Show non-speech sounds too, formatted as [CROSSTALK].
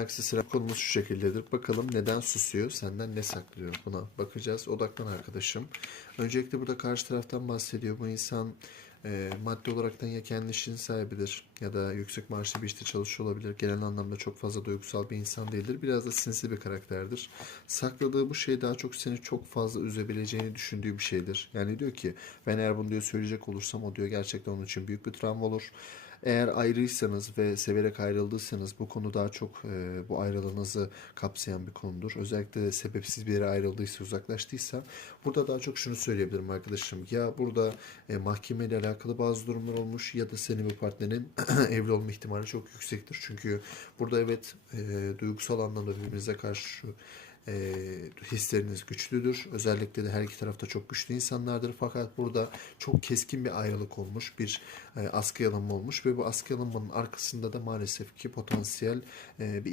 Aksi sıra konumuz şu şekildedir. Bakalım neden susuyor, senden ne saklıyor? Buna bakacağız. Odaklan arkadaşım. Öncelikle burada karşı taraftan bahsediyor. Bu insan e, maddi olaraktan ya kendi işinin sahibidir ya da yüksek maaşlı bir işte çalışıyor olabilir. Genel anlamda çok fazla duygusal bir insan değildir. Biraz da sinsi bir karakterdir. Sakladığı bu şey daha çok seni çok fazla üzebileceğini düşündüğü bir şeydir. Yani diyor ki ben eğer bunu diyor söyleyecek olursam o diyor gerçekten onun için büyük bir travma olur. Eğer ayrıysanız ve severek ayrıldıysanız bu konu daha çok e, bu ayrılığınızı kapsayan bir konudur. Özellikle sebepsiz bir yere ayrıldıysa, uzaklaştıysa burada daha çok şunu söyleyebilirim arkadaşım. Ya burada e, mahkemeyle alakalı bazı durumlar olmuş ya da senin bu partnerin [CLEARS THROAT] evli olma ihtimali çok yüksektir. Çünkü burada evet e, duygusal anlamda birbirinize karşı e, hisleriniz güçlüdür. Özellikle de her iki tarafta çok güçlü insanlardır. Fakat burada çok keskin bir ayrılık olmuş, bir e, askı alınma olmuş ve bu askı alınmanın arkasında da maalesef ki potansiyel e, bir